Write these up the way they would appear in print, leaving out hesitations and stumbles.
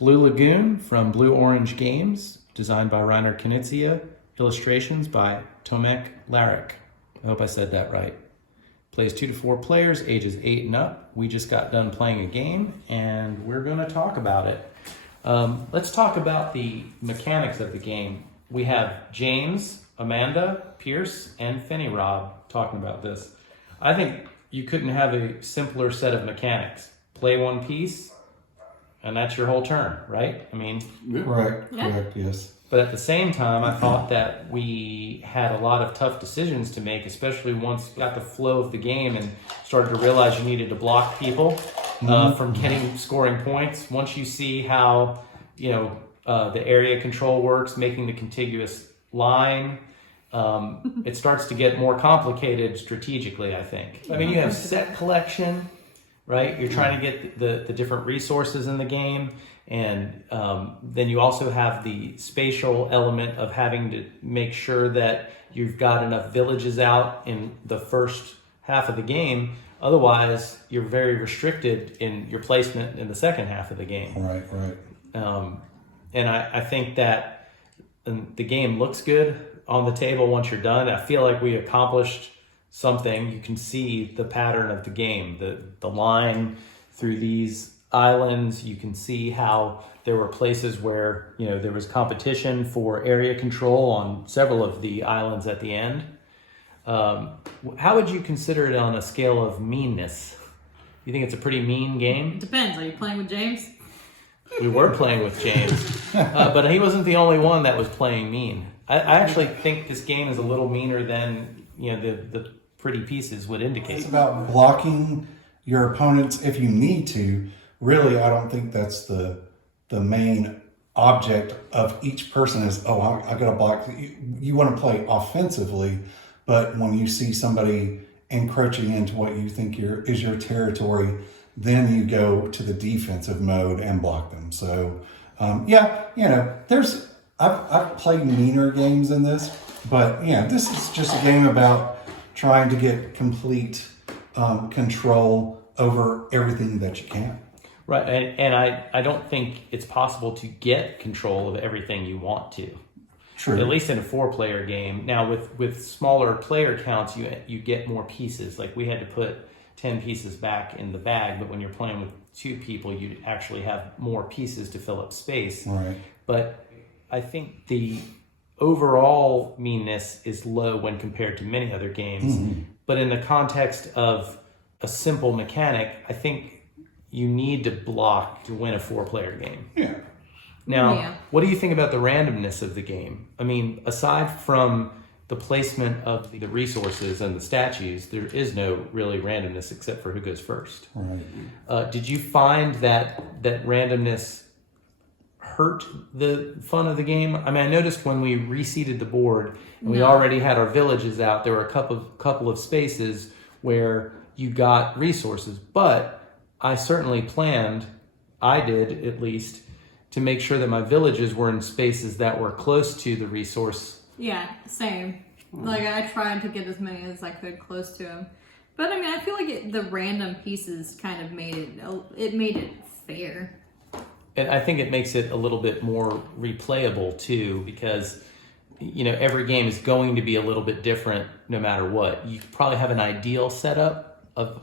Blue Lagoon from Blue Orange Games, designed by Reiner Knizia, illustrations by Tomek Larek. I hope I said that right. Plays 2 to 4 players, ages 8 and up. We just got done playing a game, and we're going to talk about it. Let's talk about the mechanics of the game. We have James, Amanda, Pierce, and Finney Rob talking about this. I think you couldn't have a simpler set of mechanics. Play one piece, and that's your whole turn, right? I mean... Right, correct, yes. But at the same time, I thought that we had a lot of tough decisions to make, especially once you got the flow of the game and started to realize you needed to block people from scoring points. Once you see how, the area control works, making the contiguous line, it starts to get more complicated strategically, I think. I mean, you have set collection, right? You're trying to get the different resources in the game. And then you also have the spatial element of having to make sure that you've got enough villages out in the first half of the game. Otherwise, you're very restricted in your placement in the second half of the game. Right. And I think that the game looks good on the table once you're done. I feel like we accomplished something. You can see the pattern of the game, the line through these islands. You can see how there were places where there was competition for area control on several of the islands at the end. How would you consider it on a scale of meanness? You think it's a pretty mean game? Depends. Are you playing with James? We were playing with James, but he wasn't the only one that was playing mean. I actually think this game is a little meaner than the pretty pieces would indicate. It's about blocking your opponents if you need to. Really, I don't think that's the main object of each person is, I got to block. You want to play offensively, but when you see somebody encroaching into what you think is your territory, then you go to the defensive mode and block them. So, I've played meaner games than this, but this is just a game about trying to get complete control over everything that you can. Right, and I don't think it's possible to get control of everything you want to. True. At least in a 4-player game. Now, with smaller player counts, you get more pieces. Like we had to put 10 pieces back in the bag, but when you're playing with 2 people, you actually have more pieces to fill up space. Right. But I think the overall meanness is low when compared to many other games. Mm-hmm. But in the context of a simple mechanic, I think you need to block to win a 4-player game. Yeah. Now, what do you think about the randomness of the game? I mean, aside from the placement of the resources and the statues, there is no really randomness except for who goes first. Right. Did you find that randomness hurt the fun of the game? I mean, I noticed when we reseeded the board and we already had our villages out, there were a couple of spaces where you got resources, but I certainly planned, I did at least, to make sure that my villages were in spaces that were close to the resource. Yeah, same. Like I tried to get as many as I could close to them. But I mean, I feel like the random pieces kind of made it fair. And I think it makes it a little bit more replayable too, because every game is going to be a little bit different no matter what. You probably have an ideal setup of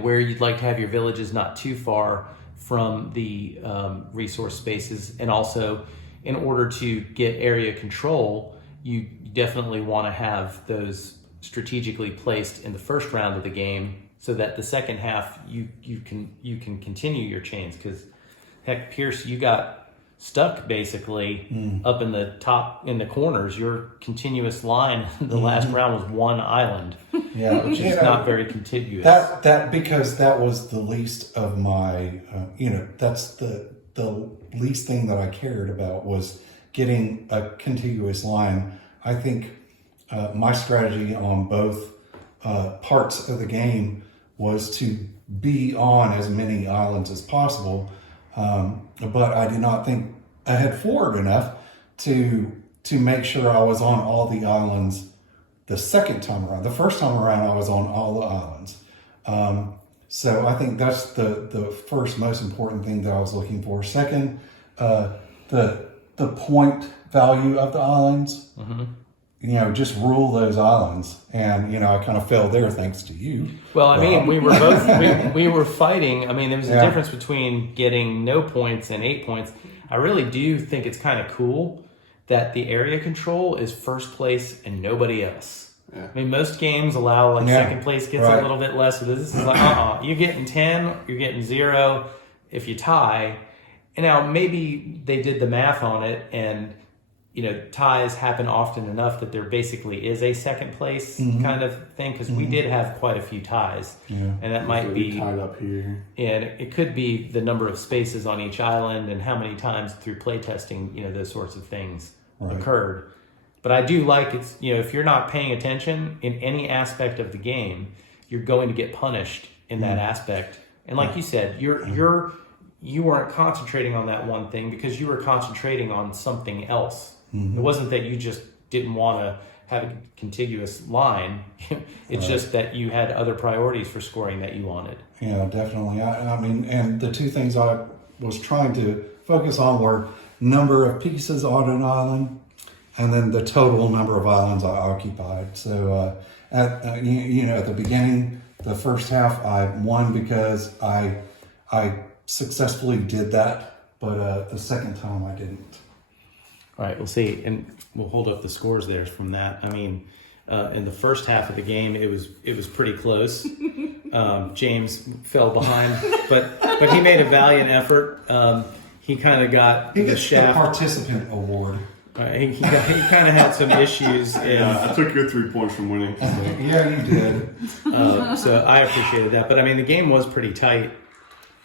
where you'd like to have your villages not too far from the resource spaces. And also, in order to get area control, you definitely want to have those strategically placed in the first round of the game so that the second half you can continue your chains. Because, heck, Pierce, you got stuck basically up in the top, in the corners. Your continuous line the last round was one island. Yeah, which is not very contiguous. That because that was the least of my, that's the least thing that I cared about was getting a contiguous line. I think my strategy on both parts of the game was to be on as many islands as possible, but I did not think ahead forward enough to make sure I was on all the islands the second time around. The first time around, I was on all the islands. So I think that's the first most important thing that I was looking for. Second, the point value of the islands. You know, just rule those islands, and you know, I kind of fell there thanks to you. Well, I mean, we were both we were fighting. I mean, there was a difference between getting no points and 8 points. I really do think it's kind of cool that the area control is first place and nobody else. I mean, most games allow like second place gets a little bit less. So this is like, you're getting 10, you're getting 0 if you tie. And now maybe they did the math on it, and you know, ties happen often enough that there basically is a second place kind of thing, because we did have quite a few ties, and that might be tied up here. And it could be the number of spaces on each island and how many times through playtesting, you know, those sorts of things occurred. But I do like it's, you know, if you're not paying attention in any aspect of the game, you're going to get punished in that aspect. And like you said, you weren't concentrating on that one thing because you were concentrating on something else. It wasn't that you just didn't want to have a contiguous line. It's just that you had other priorities for scoring that you wanted. Yeah, definitely. I mean, and the two things I was trying to focus on were number of pieces on an island, and then the total number of islands I occupied. So, at the beginning, the first half, I won because I successfully did that, but the second time I didn't. All right, we'll see, and we'll hold up the scores there from that. I mean, in the first half of the game, it was pretty close. James fell behind, but he made a valiant effort. He kind of got He the gets the shaft. participant award. He kind of had some issues. I took your 3 points from winning. Yeah, you did. So I appreciated that. But I mean, the game was pretty tight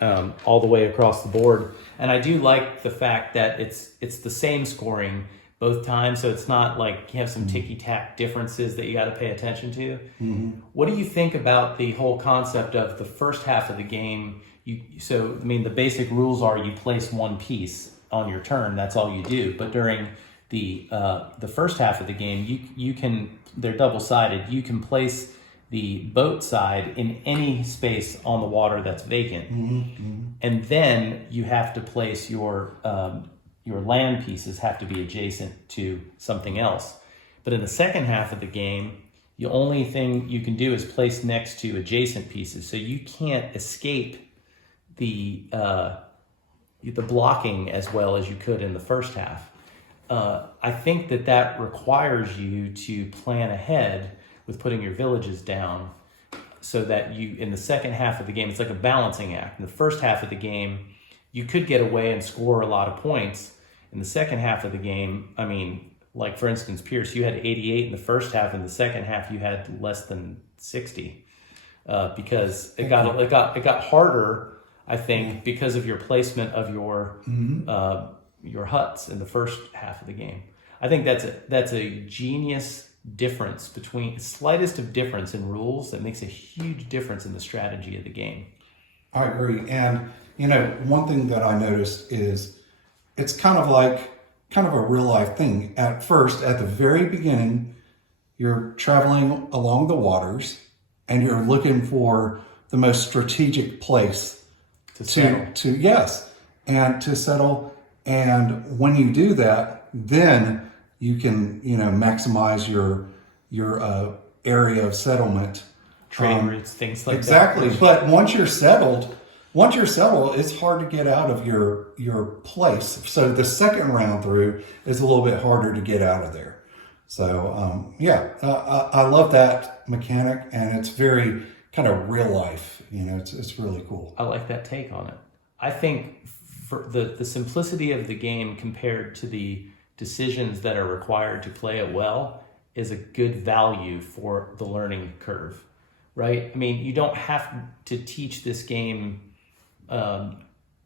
all the way across the board. And I do like the fact that it's the same scoring both times. So it's not like you have some ticky-tack differences that you got to pay attention to. What do you think about the whole concept of the first half of the game? So, I mean, the basic rules are you place one piece on your turn. That's all you do. But during the first half of the game, you can, they're double-sided. You can place the boat side in any space on the water that's vacant. And then you have to place your land pieces have to be adjacent to something else. But in the second half of the game, the only thing you can do is place next to adjacent pieces. So you can't escape the blocking as well as you could in the first half. I think that requires you to plan ahead with putting your villages down, so that you, in the second half of the game, it's like a balancing act. In the first half of the game, you could get away and score a lot of points. In the second half of the game, I mean, like for instance, Pierce, you had 88 in the first half. In the second half, you had less than 60 because it got harder. I think because of your placement of your huts in the first half of the game. I think that's a genius difference between slightest of difference in rules that makes a huge difference in the strategy of the game. I agree. And, you know, one thing that I noticed is it's kind of a real life thing. At first, at the very beginning, you're traveling along the waters and you're looking for the most strategic place to settle. And when you do that, then you can, you know, maximize your area of settlement. Trade routes, things like exactly. that. But once you're settled, it's hard to get out of your place. So the second round through is a little bit harder to get out of there. So I love that mechanic, and it's very kind of real life. You know, it's really cool. I like that take on it. I think for the simplicity of the game compared to the decisions that are required to play it well is a good value for the learning curve, right? I mean, you don't have to teach this game.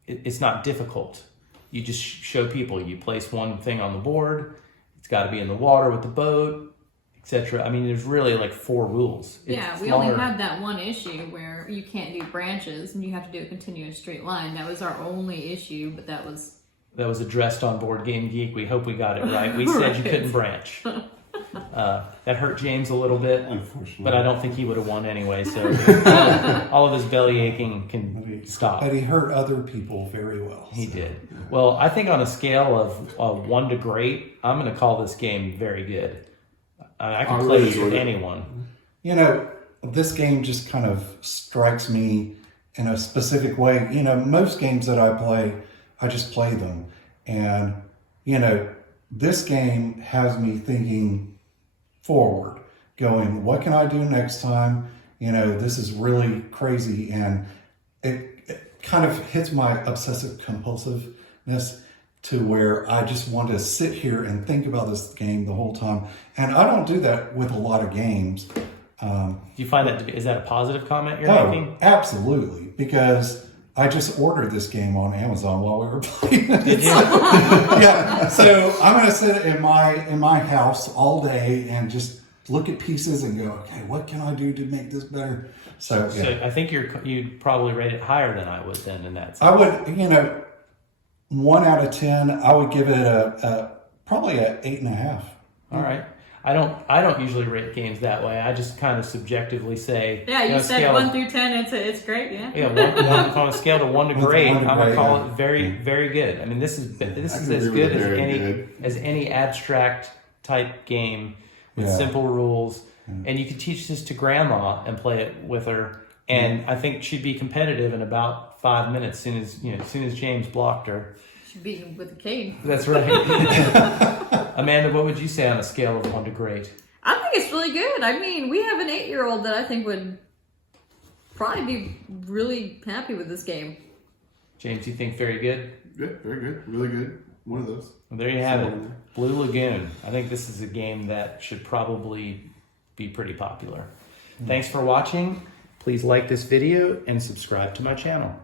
It's not difficult. You just show people, you place one thing on the board, it's got to be in the water with the boat, etc. I mean, there's really like 4 rules. We only had that one issue where you can't do branches and you have to do a continuous straight line. That was our only issue, but that was addressed on Board Game Geek. We hope we got it right. We said you couldn't branch. That hurt James a little bit, Unfortunately. but I don't think he would have won anyway. So all of his belly aching can stop. But he hurt other people very well. He did. Well, I think on a scale of 1 to great, I'm going to call this game very good. I can play this with anyone. You know, this game just kind of strikes me in a specific way. You know, most games that I play, I just play them. And, you know, this game has me thinking forward, going, what can I do next time? You know, this is really crazy. And it kind of hits my obsessive compulsiveness to where I just want to sit here and think about this game the whole time. And I don't do that with a lot of games. Do you find that, is that a positive comment you're making? Absolutely. Because I just ordered this game on Amazon while we were playing it. Did you? Yeah. So I'm going to sit in my house all day and just look at pieces and go, okay, what can I do to make this better? So, yeah. So I think you'd probably rate it higher than I would then in that sense. I would, you know, 1 out of 10, I would give it probably a 8.5. All right. I don't usually rate games that way. I just kind of subjectively say. Yeah, you know, said 1 through 10. It's great. Yeah. Yeah, on a scale of 1 to great, I'm gonna call it very, yeah. very good. I mean, this is as agree good with as very good. any abstract type game with Yeah. simple rules, and you could teach this to grandma and play it with her, and I think she'd be competitive in about 5 minutes. As soon as James blocked her. Should beat him with a cane. That's right. Amanda, what would you say on a scale of 1 to great? I think it's really good. I mean, we have an 8-year-old that I think would probably be really happy with this game. James, you think very good? Good, very good, really good. One of those. Well, there you have it. Blue Lagoon. I think this is a game that should probably be pretty popular. Thanks for watching. Please like this video and subscribe to my channel.